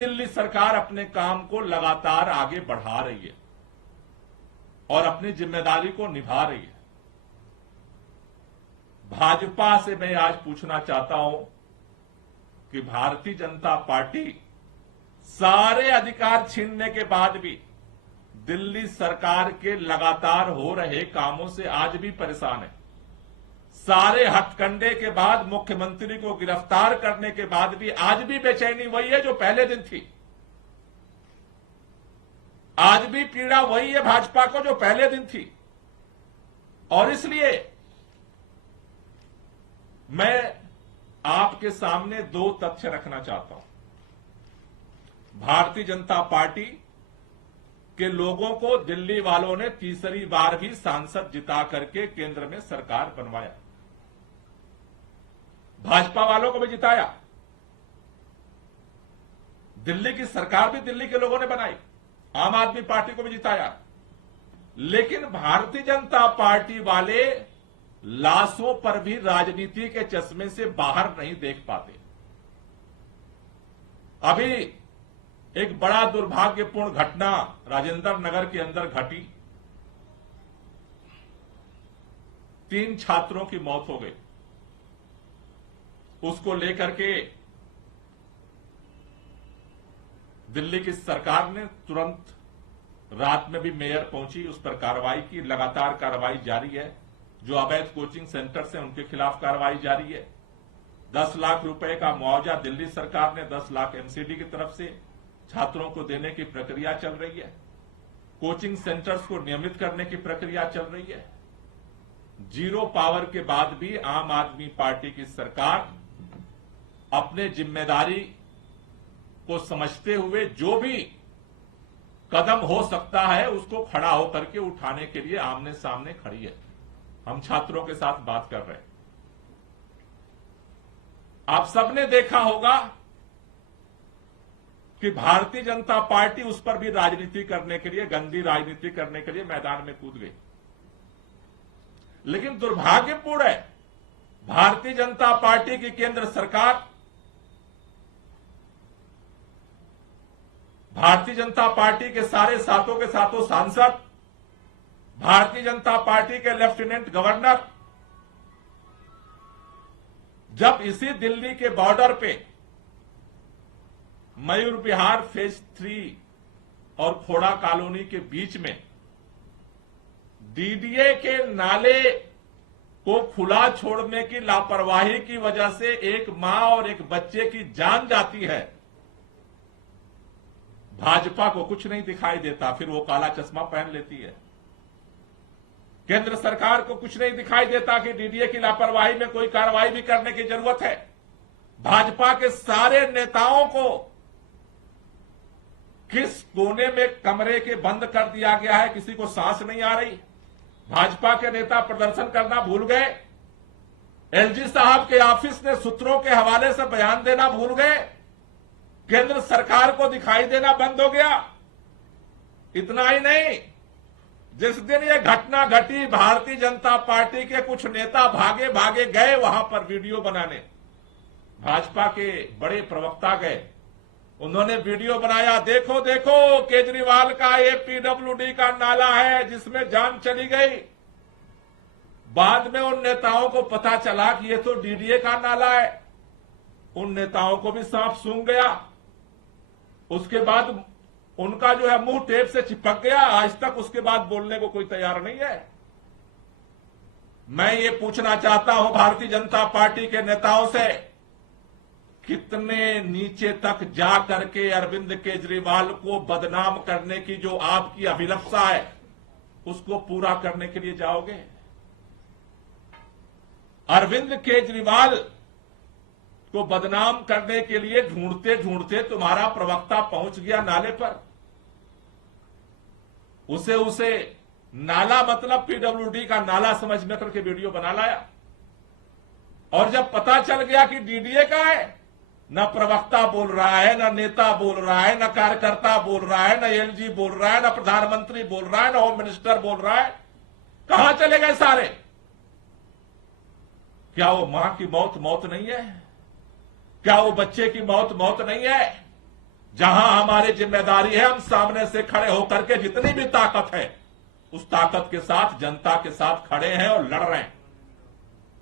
दिल्ली सरकार अपने काम को लगातार आगे बढ़ा रही है और अपनी जिम्मेदारी को निभा रही है। भाजपा से मैं आज पूछना चाहता हूं कि भारतीय जनता पार्टी सारे अधिकार छीनने के बाद भी दिल्ली सरकार के लगातार हो रहे कामों से आज भी परेशान है। सारे हथकंडे के बाद, मुख्यमंत्री को गिरफ्तार करने के बाद भी आज भी बेचैनी वही है जो पहले दिन थी। आज भी पीड़ा वही है भाजपा को जो पहले दिन थी। और इसलिए मैं आपके सामने दो तथ्य रखना चाहता हूं। भारतीय जनता पार्टी के लोगों को दिल्ली वालों ने तीसरी बार भी सांसद जिता करके केंद्र में सरकार बनवाया। भाजपा वालों को भी जिताया। दिल्ली की सरकार भी दिल्ली के लोगों ने बनाई। आम आदमी पार्टी को भी जिताया। लेकिन भारतीय जनता पार्टी वाले लाशों पर भी राजनीति के चश्मे से बाहर नहीं देख पाते। अभी एक बड़ा दुर्भाग्यपूर्ण घटना राजेंद्र नगर के अंदर घटी। 3 छात्रों की मौत हो गई। उसको लेकर के दिल्ली की सरकार ने तुरंत रात में भी मेयर पहुंची, उस पर कार्रवाई की। लगातार कार्रवाई जारी है। जो अवैध कोचिंग सेंटर से उनके खिलाफ कार्रवाई जारी है। 10 लाख रुपए का मुआवजा दिल्ली सरकार ने 10 लाख एमसीडी की तरफ से छात्रों को देने की प्रक्रिया चल रही है। कोचिंग सेंटर्स को नियमित करने की प्रक्रिया चल रही है। जीरो पावर के बाद भी आम आदमी पार्टी की सरकार अपने जिम्मेदारी को समझते हुए जो भी कदम हो सकता है उसको खड़ा होकर के उठाने के लिए आमने सामने खड़ी है। हम छात्रों के साथ बात कर रहे हैं। आप सबने देखा होगा कि भारतीय जनता पार्टी उस पर भी राजनीति करने के लिए, गंदी राजनीति करने के लिए मैदान में कूद गई। लेकिन दुर्भाग्यपूर्ण है, भारतीय जनता पार्टी की केंद्र सरकार, भारतीय जनता पार्टी के सारे सातों के सातों सांसद, भारतीय जनता पार्टी के लेफ्टिनेंट गवर्नर जब इसी दिल्ली के बॉर्डर पे मयूर विहार फेज 3 और खोड़ा कॉलोनी के बीच में डीडीए के नाले को खुला छोड़ने की लापरवाही की वजह से एक मां और एक बच्चे की जान जाती है, भाजपा को कुछ नहीं दिखाई देता। फिर वो काला चश्मा पहन लेती है। केंद्र सरकार को कुछ नहीं दिखाई देता कि डीडीए की लापरवाही में कोई कार्रवाई भी करने की जरूरत है। भाजपा के सारे नेताओं को किस कोने में कमरे के बंद कर दिया गया है, किसी को सांस नहीं आ रही। भाजपा के नेता प्रदर्शन करना भूल गए। एलजी साहब के ऑफिस ने सूत्रों के हवाले से बयान देना भूल गए। केंद्र सरकार को दिखाई देना बंद हो गया। इतना ही नहीं, जिस दिन यह घटना घटी, भारतीय जनता पार्टी के कुछ नेता भागे भागे गए वहां पर वीडियो बनाने। भाजपा के बड़े प्रवक्ता गए, उन्होंने वीडियो बनाया। देखो देखो, केजरीवाल का ये पीडब्ल्यूडी का नाला है जिसमें जान चली गई। बाद में उन नेताओं को पता चला कि ये तो डीडीए का नाला है। उन नेताओं को भी सांप सूंघ गया। उसके बाद उनका जो है मुंह टेप से चिपक गया। आज तक उसके बाद बोलने को कोई तैयार नहीं है। मैं ये पूछना चाहता हूं भारतीय जनता पार्टी के नेताओं से, कितने नीचे तक जा करके अरविंद केजरीवाल को बदनाम करने की जो आपकी अभिलाषा है उसको पूरा करने के लिए जाओगे? अरविंद केजरीवाल को बदनाम करने के लिए ढूंढते ढूंढते तुम्हारा प्रवक्ता पहुंच गया नाले पर। उसे नाला मतलब पीडब्ल्यूडी का नाला समझ में करके वीडियो बना लाया। और जब पता चल गया कि डीडीए का है, न प्रवक्ता बोल रहा है, न नेता बोल रहा है, न कार्यकर्ता बोल रहा है, न एलजी बोल रहा है, न प्रधानमंत्री बोल रहा है, न होम मिनिस्टर बोल रहा है, कहां चले गए सारे? क्या वो मां की मौत मौत नहीं है? क्या वो बच्चे की मौत मौत नहीं है? जहां हमारी जिम्मेदारी है, हम सामने से खड़े होकर के जितनी भी ताकत है उस ताकत के साथ, जनता के साथ खड़े हैं और लड़ रहे हैं।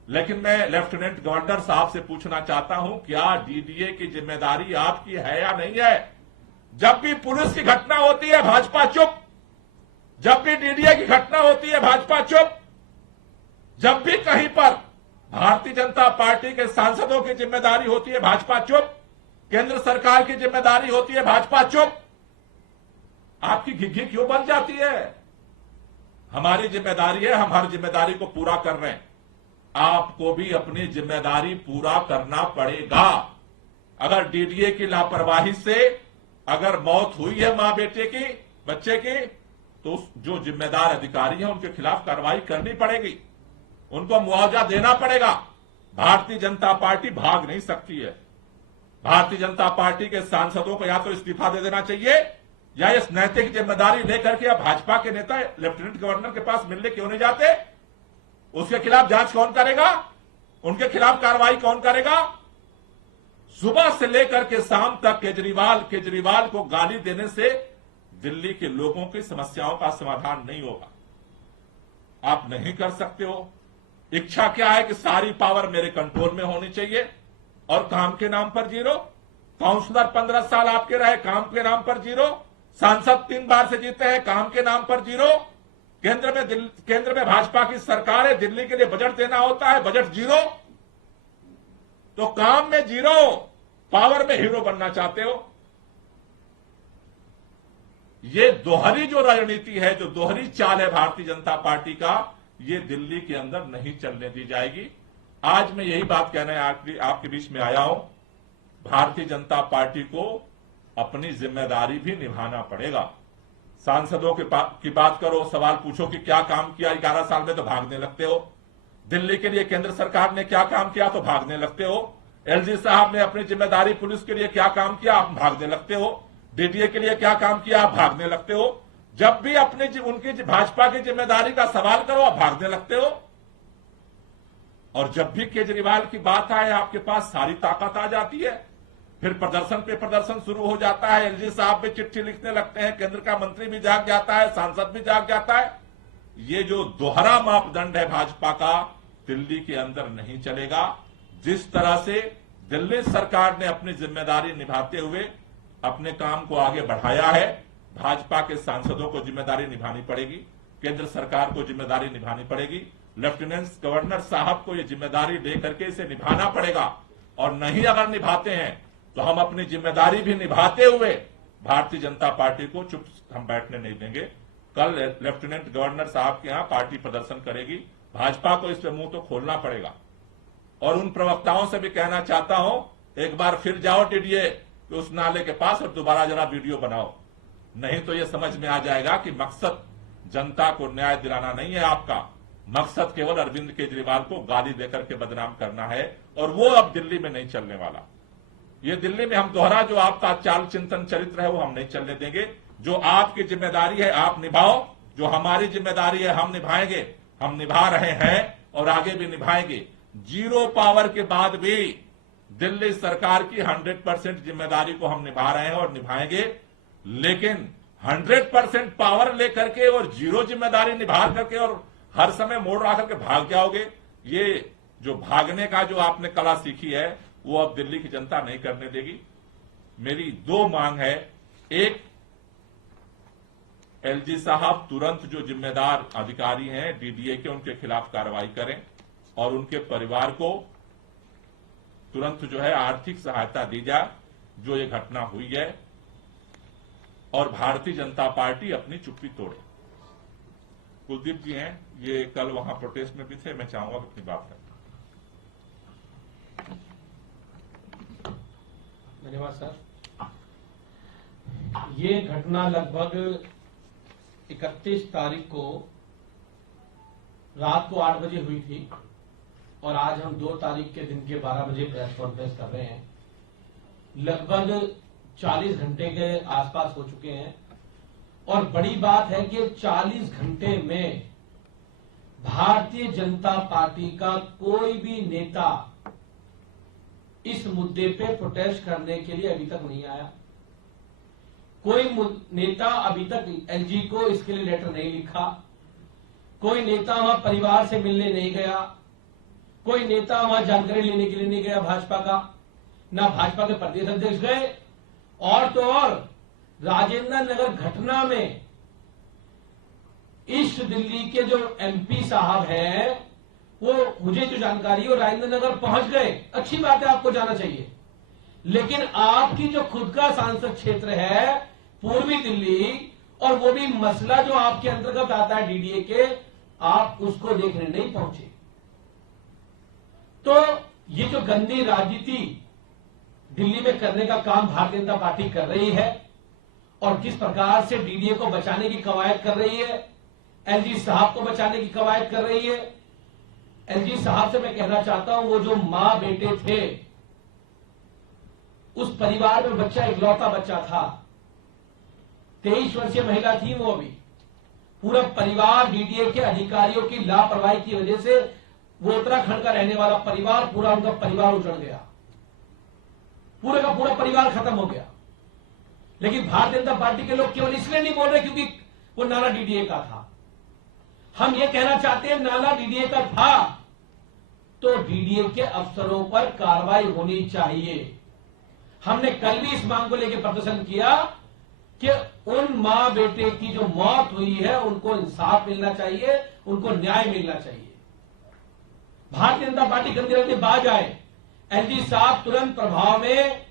लेकिन मैं लेफ्टिनेंट गवर्नर साहब से पूछना चाहता हूं, क्या डीडीए की जिम्मेदारी आपकी है या नहीं है? जब भी पुलिस की घटना होती है भाजपा चुप, जब भी डीडीए की घटना होती है भाजपा चुप, जब भी कहीं पर भारतीय जनता पार्टी के सांसदों की जिम्मेदारी होती है भाजपा चुप, केंद्र सरकार की जिम्मेदारी होती है भाजपा चुप। आपकी घिघी क्यों बन जाती है? हमारी जिम्मेदारी है, हम हर जिम्मेदारी को पूरा कर रहे हैं। आपको भी अपनी जिम्मेदारी पूरा करना पड़ेगा। अगर डीडीए की लापरवाही से अगर मौत हुई है मां बेटे की, बच्चे की, तो जो जिम्मेदार अधिकारी हैं उनके खिलाफ कार्रवाई करनी पड़ेगी, उनको मुआवजा देना पड़ेगा। भारतीय जनता पार्टी भाग नहीं सकती है। भारतीय जनता पार्टी के सांसदों को या तो इस्तीफा दे देना चाहिए या इस नैतिक जिम्मेदारी लेकर के भाजपा के नेता लेफ्टिनेंट गवर्नर के पास मिलने क्यों नहीं जाते? उसके खिलाफ जांच कौन करेगा? उनके खिलाफ कार्रवाई कौन करेगा? सुबह से लेकर के शाम तक केजरीवाल को गाली देने से दिल्ली के लोगों की समस्याओं का समाधान नहीं होगा। आप नहीं कर सकते हो। इच्छा क्या है कि सारी पावर मेरे कंट्रोल में होनी चाहिए और काम के नाम पर जीरो। काउंसलर 15 साल आपके रहे, काम के नाम पर जीरो। सांसद 3 बार से जीते हैं, काम के नाम पर जीरो। केंद्र में भाजपा की सरकार है, दिल्ली के लिए बजट देना होता है, बजट जीरो। तो काम में जीरो, पावर में हीरो बनना चाहते हो। ये दोहरी जो रणनीति है, जो दोहरी चाल है भारतीय जनता पार्टी का, ये दिल्ली के अंदर नहीं चलने दी जाएगी। आज मैं यही बात कहने आपके बीच में आया हूं, भारतीय जनता पार्टी को अपनी जिम्मेदारी भी निभाना पड़ेगा। सांसदों की बात करो, सवाल पूछो कि क्या काम किया 11 साल में, तो भागने लगते हो। दिल्ली के लिए केंद्र सरकार ने क्या काम किया, तो भागने लगते हो। एलजी साहब ने अपनी जिम्मेदारी पुलिस के लिए क्या काम किया, आप भागने लगते हो। डीडीए के लिए क्या काम किया, आप भागने लगते हो। जब भी उनकी भाजपा की जिम्मेदारी का सवाल करो, आप भागने लगते हो। और जब भी केजरीवाल की बात आए, आपके पास सारी ताकत आ जाती है। फिर प्रदर्शन पे प्रदर्शन शुरू हो जाता है। एलजी साहब भी चिट्ठी लिखने लगते हैं, केंद्र का मंत्री भी जाग जाता है, सांसद भी जाग जाता है। ये जो दोहरा मापदंड है भाजपा का, दिल्ली के अंदर नहीं चलेगा। जिस तरह से दिल्ली सरकार ने अपनी जिम्मेदारी निभाते हुए अपने काम को आगे बढ़ाया है, भाजपा के सांसदों को जिम्मेदारी निभानी पड़ेगी, केंद्र सरकार को जिम्मेदारी निभानी पड़ेगी, लेफ्टिनेंट गवर्नर साहब को यह जिम्मेदारी लेकर के इसे निभाना पड़ेगा। और नहीं अगर निभाते हैं तो हम अपनी जिम्मेदारी भी निभाते हुए भारतीय जनता पार्टी को चुप हम बैठने नहीं देंगे। कल लेफ्टिनेंट गवर्नर साहब के यहां पार्टी प्रदर्शन करेगी। भाजपा को इस पे मुंह तो खोलना पड़ेगा। और उन प्रवक्ताओं से भी कहना चाहता हूं, एक बार फिर जाओ डीडीए उस नाले के पास और दोबारा जरा वीडियो बनाओ। नहीं तो यह समझ में आ जाएगा कि मकसद जनता को न्याय दिलाना नहीं है आपका, मकसद केवल अरविंद केजरीवाल को गाली देकर के बदनाम करना है। और वो अब दिल्ली में नहीं चलने वाला। ये दिल्ली में हम दोहरा जो आपका चाल चिंतन चरित्र है वो हम नहीं चलने देंगे। जो आपकी जिम्मेदारी है आप निभाओ, जो हमारी जिम्मेदारी है हम निभाएंगे, हम निभा रहे हैं और आगे भी निभाएंगे। जीरो पावर के बाद भी दिल्ली सरकार की 100% जिम्मेदारी को हम निभा रहे हैं और निभाएंगे। लेकिन 100% पावर लेकर के और जीरो जिम्मेदारी निभा करके और हर समय मोड़ रखा करके भाग जाओगे, ये जो भागने का जो आपने कला सीखी है वो अब दिल्ली की जनता नहीं करने देगी। मेरी 2 मांग है। एक, एलजी साहब तुरंत जो जिम्मेदार अधिकारी हैं डीडीए के, उनके खिलाफ कार्रवाई करें और उनके परिवार को तुरंत जो है आर्थिक सहायता दी जाए जो ये घटना हुई है। और भारतीय जनता पार्टी अपनी चुप्पी तोड़े। कुलदीप जी हैं, ये कल वहां प्रोटेस्ट में भी थे, मैं चाहूंगा कि अपनी बात करें। धन्यवाद सर। ये घटना लगभग 31 तारीख को रात को 8 बजे हुई थी और आज हम 2 तारीख के दिन के 12 बजे प्रेस कॉन्फ्रेंस कर रहे हैं। लगभग 40 घंटे के आसपास हो चुके हैं और बड़ी बात है कि 40 घंटे में भारतीय जनता पार्टी का कोई भी नेता इस मुद्दे पे प्रोटेस्ट करने के लिए अभी तक नहीं आया। कोई नेता अभी तक एलजी को इसके लिए लेटर नहीं लिखा, कोई नेता वहां परिवार से मिलने नहीं गया, कोई नेता वहां जानकारी लेने के लिए नहीं गया भाजपा का, ना भाजपा के प्रदेश अध्यक्ष गए। और तो और राजेंद्र नगर घटना में ईस्ट दिल्ली के जो एमपी साहब हैं, वो मुझे जो जानकारी है वो राजेंद्र नगर पहुंच गए। अच्छी बात है, आपको जाना चाहिए, लेकिन आपकी जो खुद का सांसद क्षेत्र है पूर्वी दिल्ली, और वो भी मसला जो आपके अंतर्गत आता है डीडीए के, आप उसको देखने नहीं पहुंचे। तो ये जो गंदी राजनीति दिल्ली में करने का काम भारतीय जनता पार्टी कर रही है, और किस प्रकार से डीडीए को बचाने की कवायद कर रही है, एलजी साहब को बचाने की कवायद कर रही है। एलजी साहब से मैं कहना चाहता हूं, वो जो मां बेटे थे, उस परिवार में बच्चा इकलौता बच्चा था, 23 वर्षीय महिला थी वो अभी। पूरा परिवार डीडीए के अधिकारियों की लापरवाही की वजह से, वो उत्तराखंड का रहने वाला परिवार, पूरा उनका परिवार उजड़ गया, पूरे का पूरा परिवार खत्म हो गया। लेकिन भारतीय जनता पार्टी के लोग केवल इसलिए नहीं बोल रहे क्योंकि वो नाला डीडीए का था। हम ये कहना चाहते हैं, नाला डीडीए का था तो डीडीए के अफसरों पर कार्रवाई होनी चाहिए। हमने कल भी इस मांग को लेकर प्रदर्शन किया कि उन मां बेटे की जो मौत हुई है उनको इंसाफ मिलना चाहिए, उनको न्याय मिलना चाहिए। भारतीय जनता पार्टी गंदी बाज आए, एलजी साहब तुरंत प्रभाव में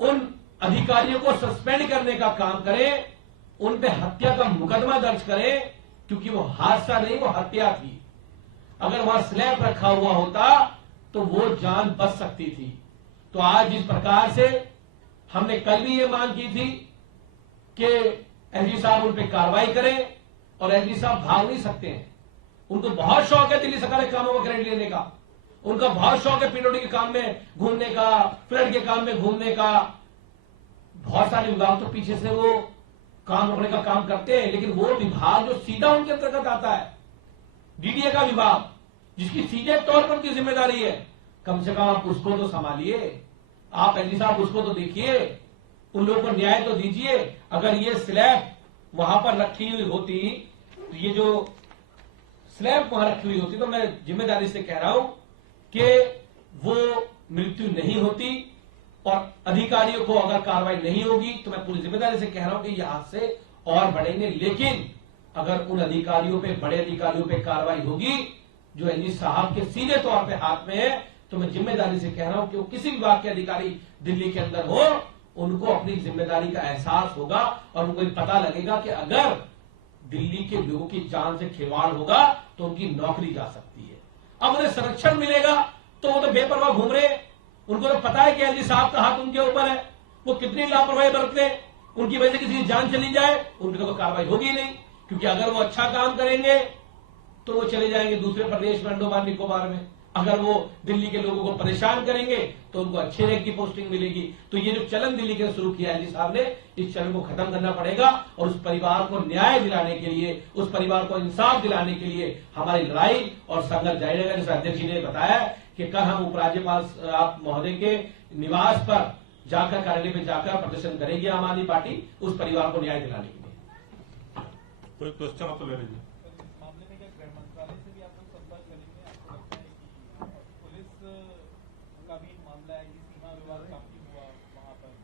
उन अधिकारियों को सस्पेंड करने का काम करें, उन पे हत्या का मुकदमा दर्ज करें, क्योंकि वो हादसा नहीं, वो हत्या थी। अगर वहां स्लैब रखा हुआ होता तो वो जान बच सकती थी। तो आज जिस प्रकार से हमने कल भी ये मांग की थी कि एलजी साहब उन पर कार्रवाई करें, और एलजी साहब भाग नहीं सकते हैं। उनको बहुत शौक है दिल्ली सरकार के कामों का क्रेडिट लेने का, उनका बहुत शौक है पीडब्ल्यूडी के काम में घूमने का, फ्लड के काम में घूमने का। बहुत सारे विभाग तो पीछे से वो काम रोकने का काम करते हैं, लेकिन वो विभाग जो सीधा उनके अंतर्गत आता है, डीडीए का विभाग, जिसकी सीधे तौर पर उनकी जिम्मेदारी है, कम से कम आप उसको तो संभालिए। आप एलजी साहब उसको तो देखिए, उन लोगों को न्याय तो दीजिए। अगर ये स्लैब वहां पर रखी हुई होती, तो ये जो स्लैब वहां रखी हुई होती, तो मैं जिम्मेदारी से कह रहा हूं कि वो मृत्यु नहीं होती, और अधिकारियों को अगर कार्रवाई नहीं होगी तो मैं पूरी जिम्मेदारी से कह रहा हूं कि ये हादसे और बढ़ेंगे। लेकिन अगर उन अधिकारियों पे, बड़े अधिकारियों पे कार्रवाई होगी जो एलजी साहब के सीधे तौर पे हाथ में है, तो मैं जिम्मेदारी से कह रहा हूं कि वो किसी विभाग के अधिकारी दिल्ली के अंदर हो, उनको अपनी जिम्मेदारी का एहसास होगा, और उनको पता लगेगा कि अगर दिल्ली के लोगों की जान से खिलवाड़ होगा तो उनकी नौकरी जा सकती है। अब उन्हें संरक्षण मिलेगा तो वो तो बेपरवाह घूम रहे, उनको तो पता है कि एलजी साहब का हाथ उनके ऊपर है, वो कितनी लापरवाही बरतते, उनकी वजह से किसी की जान चली जाए उनकी तो कार्रवाई होगी नहीं। क्योंकि अगर वो अच्छा काम करेंगे तो वो चले जाएंगे दूसरे प्रदेश में, अंडोमान निकोबार में। अगर वो दिल्ली के लोगों को परेशान करेंगे तो उनको अच्छे रैंक की पोस्टिंग मिलेगी। तो ये जो चलन दिल्ली के शुरू किया है एलजी साहब ने, इस चलन को खत्म करना पड़ेगा, और उस परिवार को न्याय दिलाने के लिए, उस परिवार को इंसाफ दिलाने के लिए हमारी लड़ाई और संघर्ष जारी रहेगा। जैसे अध्यक्ष जी ने बताया कि कल हम उपराज्यपाल आप महोदय के निवास पर जाकर, कार्यालय में जाकर प्रदर्शन करेगी आम आदमी पार्टी, उस परिवार को न्याय दिलाने के लिए। कोई क्वेश्चन हो तो ले लीजिए। मामले में क्या गृह मंत्रालय से भी आप लोग संपर्क करेंगे? आपको लगता है कि पुलिस का भी मामला है कि सीमा विवाद काफी हुआ वहां पर,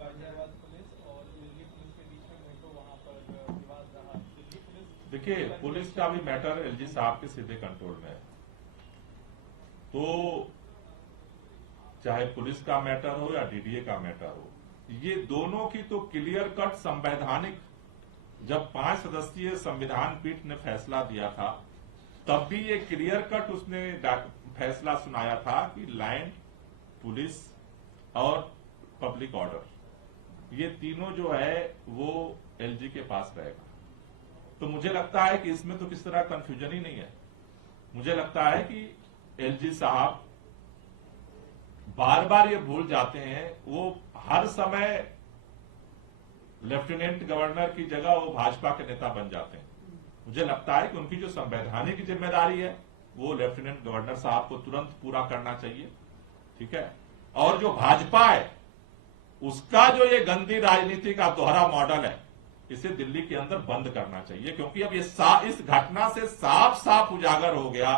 गाजियाबाद पुलिस और दिल्ली पुलिस के बीच में घंटों वहां पर विवाद रहा। दिल्ली पुलिस, देखिए, पुलिस का भी मैटर एलजी साहब के सीधे कंट्रोल में है, तो चाहे पुलिस का मैटर हो या डीडीए का मैटर हो, ये दोनों की तो क्लियर कट संवैधानिक, जब 5 सदस्यीय संविधान पीठ ने फैसला दिया था तब भी ये क्लियर कट उसने फैसला सुनाया था कि लैंड, पुलिस और पब्लिक ऑर्डर, ये तीनों जो है वो एलजी के पास रहेगा। तो मुझे लगता है कि इसमें तो किस तरह कंफ्यूजन ही नहीं है। मुझे लगता है कि एलजी साहब बार बार ये भूल जाते हैं, वो हर समय लेफ्टिनेंट गवर्नर की जगह वो भाजपा के नेता बन जाते हैं। मुझे लगता है कि उनकी जो संवैधानिक जिम्मेदारी है वो लेफ्टिनेंट गवर्नर साहब को तुरंत पूरा करना चाहिए, ठीक है। और जो भाजपा है उसका जो ये गंदी राजनीति का दोहरा मॉडल है, इसे दिल्ली के अंदर बंद करना चाहिए, क्योंकि अब ये इस घटना से साफ साफ उजागर हो गया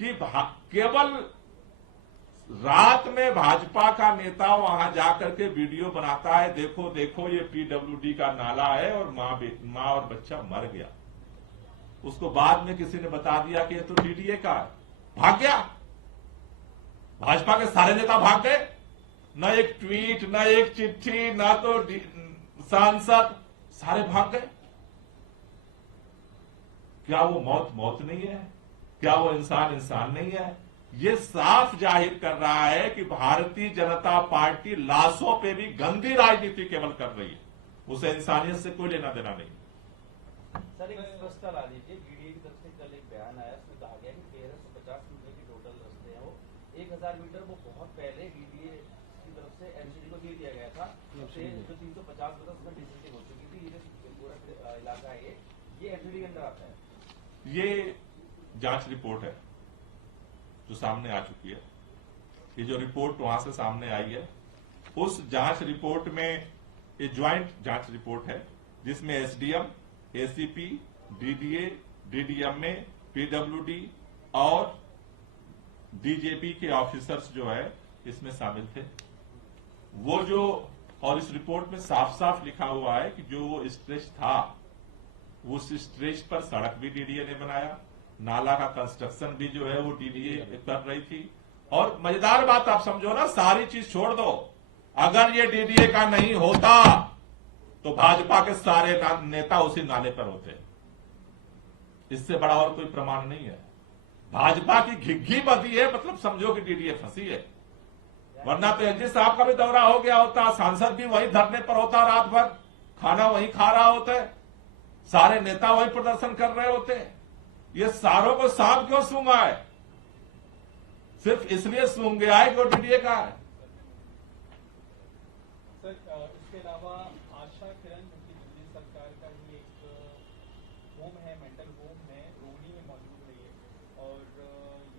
कि केवल रात में भाजपा का नेता वहां जाकर के वीडियो बनाता है, देखो देखो ये पीडब्ल्यूडी का नाला है और मां और बच्चा मर गया। उसको बाद में किसी ने बता दिया कि ये तो डीडीए का है, भाग गया। भाजपा के सारे नेता भाग गए, न एक ट्वीट, न एक चिट्ठी, न तो सांसद, सारे भाग गए। क्या वो मौत नहीं है? क्या वो इंसान नहीं है? ये साफ जाहिर कर रहा है कि भारतीय जनता पार्टी लाशों पे भी गंदी राजनीति केवल कर रही है, उसे इंसानियत से कोई लेना देना नहीं। सर एक स्पष्टता ला लीजिए, डीडीए की तरफ से कल एक बयान आया, उसमें कहा गया कि 1350 मीटर की टोटल रास्ते हैं, वो 1000 मीटर वो बहुत पहले डीडीए की तरफ से एमसीडी को दे दिया गया था, जो 350 मीटर उसमें डिस्ट्रिक्टिंग हो चुकी थी। ये पूरा इलाका है ये एमसीडी के अंदर आता है। ये जांच रिपोर्ट है जो सामने आ चुकी है। ये जो रिपोर्ट वहां से सामने आई है, उस जांच रिपोर्ट में ये ज्वाइंट जांच रिपोर्ट है जिसमें SDM, ACP, DDA, DDMA, PWD और डीजेपी के ऑफिसर्स जो है इसमें शामिल थे। वो जो, और इस रिपोर्ट में साफ साफ लिखा हुआ है कि जो स्ट्रेच था उस स्ट्रेच पर सड़क भी डीडीए ने बनाया, नाला का कंस्ट्रक्शन भी जो है वो डीडीए कर रही थी। और मजेदार बात आप समझो ना, सारी चीज छोड़ दो, अगर ये डीडीए का नहीं होता तो भाजपा के सारे नेता उसी नाले पर होते। इससे बड़ा और कोई प्रमाण नहीं है। भाजपा की घिग्घी बंधी है, मतलब समझो कि डीडीए फंसी है। वरना तो एलजी साहब का भी दौरा हो गया होता, सांसद भी वही धरने पर होता, रात भर खाना वही खा रहा होता, सारे नेता वही प्रदर्शन कर रहे होते। ये सारों को सांप क्यों सूंघा है? सिर्फ इसलिए सूंघ गया है कि वो डीडीए का है। सर इसके अलावा आशा किरण जो कि दिल्ली सरकार का ही एक होम है, मेंटल होम है, रोहिणी में मौजूद है ये, और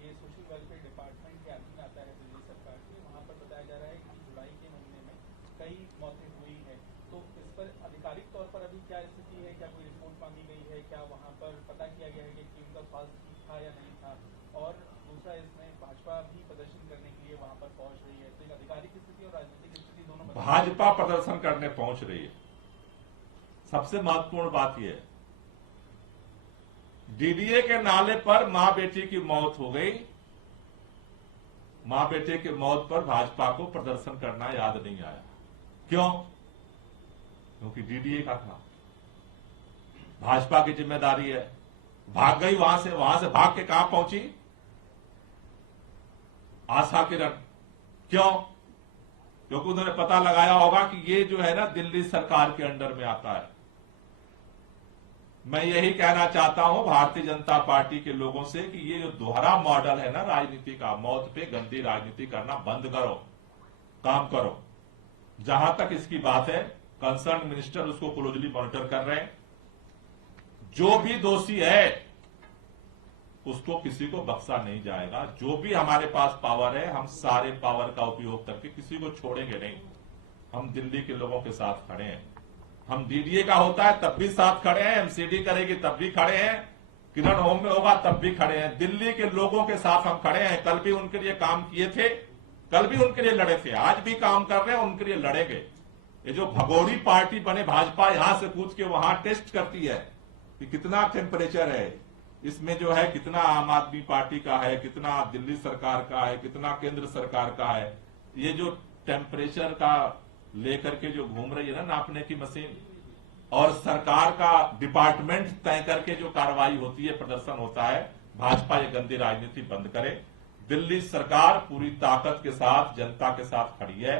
ये सोशल वेलफेयर डिपार्टमेंट के अधीन आता है दिल्ली सरकार के। वहां पर बताया जा रहा है कि जुलाई के महीने में कई मौतें हुई है। तो इस पर आधिकारिक तौर पर अभी क्या स्थिति है? क्या कोई रिपोर्ट मांगी गई है? क्या वहां पर पता किया गया है कि उनका स्वास्थ्य ठीक था या नहीं था? और दूसरा, इसमें भाजपा भी प्रदर्शन करने के लिए वहां पर पहुंच रही है, तो एक आधिकारिक स्थिति और राजनीतिक स्थिति दोनों भाजपा प्रदर्शन करने पहुंच रही है। सबसे महत्वपूर्ण बात यह है, डीडीए के नाले पर मां बेटी की मौत हो गई। मां बेटे की मौत पर भाजपा को प्रदर्शन करना याद नहीं आया। क्यों? क्योंकि डीडीए का था, भाजपा की जिम्मेदारी है। भाग गई वहां से भाग के कहां पहुंची? आशा किरण। क्यों? क्योंकि उन्होंने पता लगाया होगा कि ये जो है ना दिल्ली सरकार के अंडर में आता है। मैं यही कहना चाहता हूं भारतीय जनता पार्टी के लोगों से कि ये जो दोहरा मॉडल है ना राजनीति का, मौत पे गंदी राजनीति करना बंद करो, काम करो। जहां तक इसकी बात है, कंसर्न मिनिस्टर उसको क्लोजली मॉनिटर कर रहे हैं। जो भी दोषी है उसको किसी को बख्शा नहीं जाएगा। जो भी हमारे पास पावर है, हम सारे पावर का उपयोग करके किसी को छोड़ेंगे नहीं। हम दिल्ली के लोगों के साथ खड़े हैं। हम डीडीए का होता है तब भी साथ खड़े हैं, एमसीडी करेगी तब भी खड़े हैं, किरण होम में होगा तब भी खड़े हैं। दिल्ली के लोगों के साथ हम खड़े हैं। कल भी उनके लिए काम किए थे, कल भी उनके लिए लड़े थे, आज भी काम कर रहे हैं, उनके लिए लड़ेंगे। ये जो भगोड़ी पार्टी बने भाजपा, यहां से कूद के वहां टेस्ट करती है कि कितना टेम्परेचर है इसमें, जो है कितना आम आदमी पार्टी का है, कितना दिल्ली सरकार का है, कितना केंद्र सरकार का है। ये जो टेम्परेचर का लेकर के जो घूम रही है ना नापने की मशीन, और सरकार का डिपार्टमेंट तय करके जो कार्रवाई होती है, प्रदर्शन होता है, भाजपा ये गंदी राजनीति बंद करे। दिल्ली सरकार पूरी ताकत के साथ जनता के साथ खड़ी है।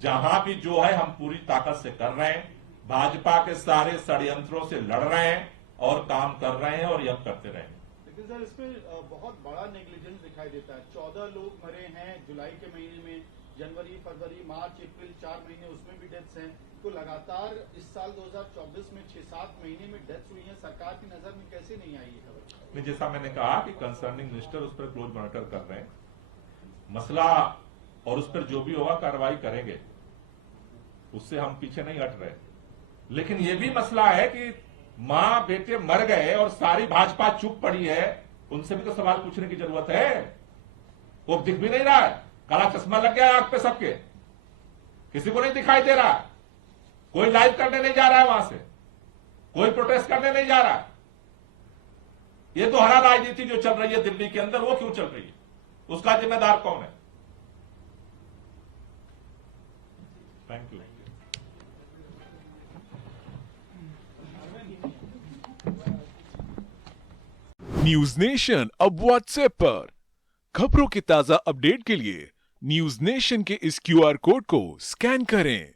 जहां भी जो है हम पूरी ताकत से कर रहे हैं। भाजपा के सारे षड्यंत्रों से लड़ रहे हैं और काम कर रहे हैं और यह करते रहेंगे। लेकिन सर इसमें बहुत बड़ा नेग्लिजेंस दिखाई देता है। 14 लोग मरे हैं जुलाई के महीने में, जनवरी, फरवरी, मार्च, अप्रैल 4 महीने उसमें भी डेथ्स हैं। तो लगातार इस साल 2024 में 6-7 महीने में डेथ्स हुई हैं। सरकार की नजर में कैसे नहीं आई है खबर? नहीं, जैसा मैंने कहा कि कंसर्निंग मिनिस्टर उस पर क्लोज मॉनिटर कर रहे हैं मसला, और उस पर जो भी होगा कार्रवाई करेंगे। उससे हम पीछे नहीं हट रहे। लेकिन यह भी मसला है कि मां बेटे मर गए और सारी भाजपा चुप पड़ी है, उनसे भी तो सवाल पूछने की जरूरत है। वो दिख भी नहीं रहा है, काला चश्मा लग गया है आंख पे सबके, किसी को नहीं दिखाई दे रहा। कोई लाइव करने नहीं जा रहा है वहां से, कोई प्रोटेस्ट करने नहीं जा रहा। ये तो हरा राजनीति जो चल रही है दिल्ली के अंदर, वो क्यों चल रही है, उसका जिम्मेदार कौन है? Thank you. न्यूज नेशन अब व्हाट्सएप पर खबरों के ताजा अपडेट के लिए न्यूज नेशन के इस क्यूआर कोड को स्कैन करें।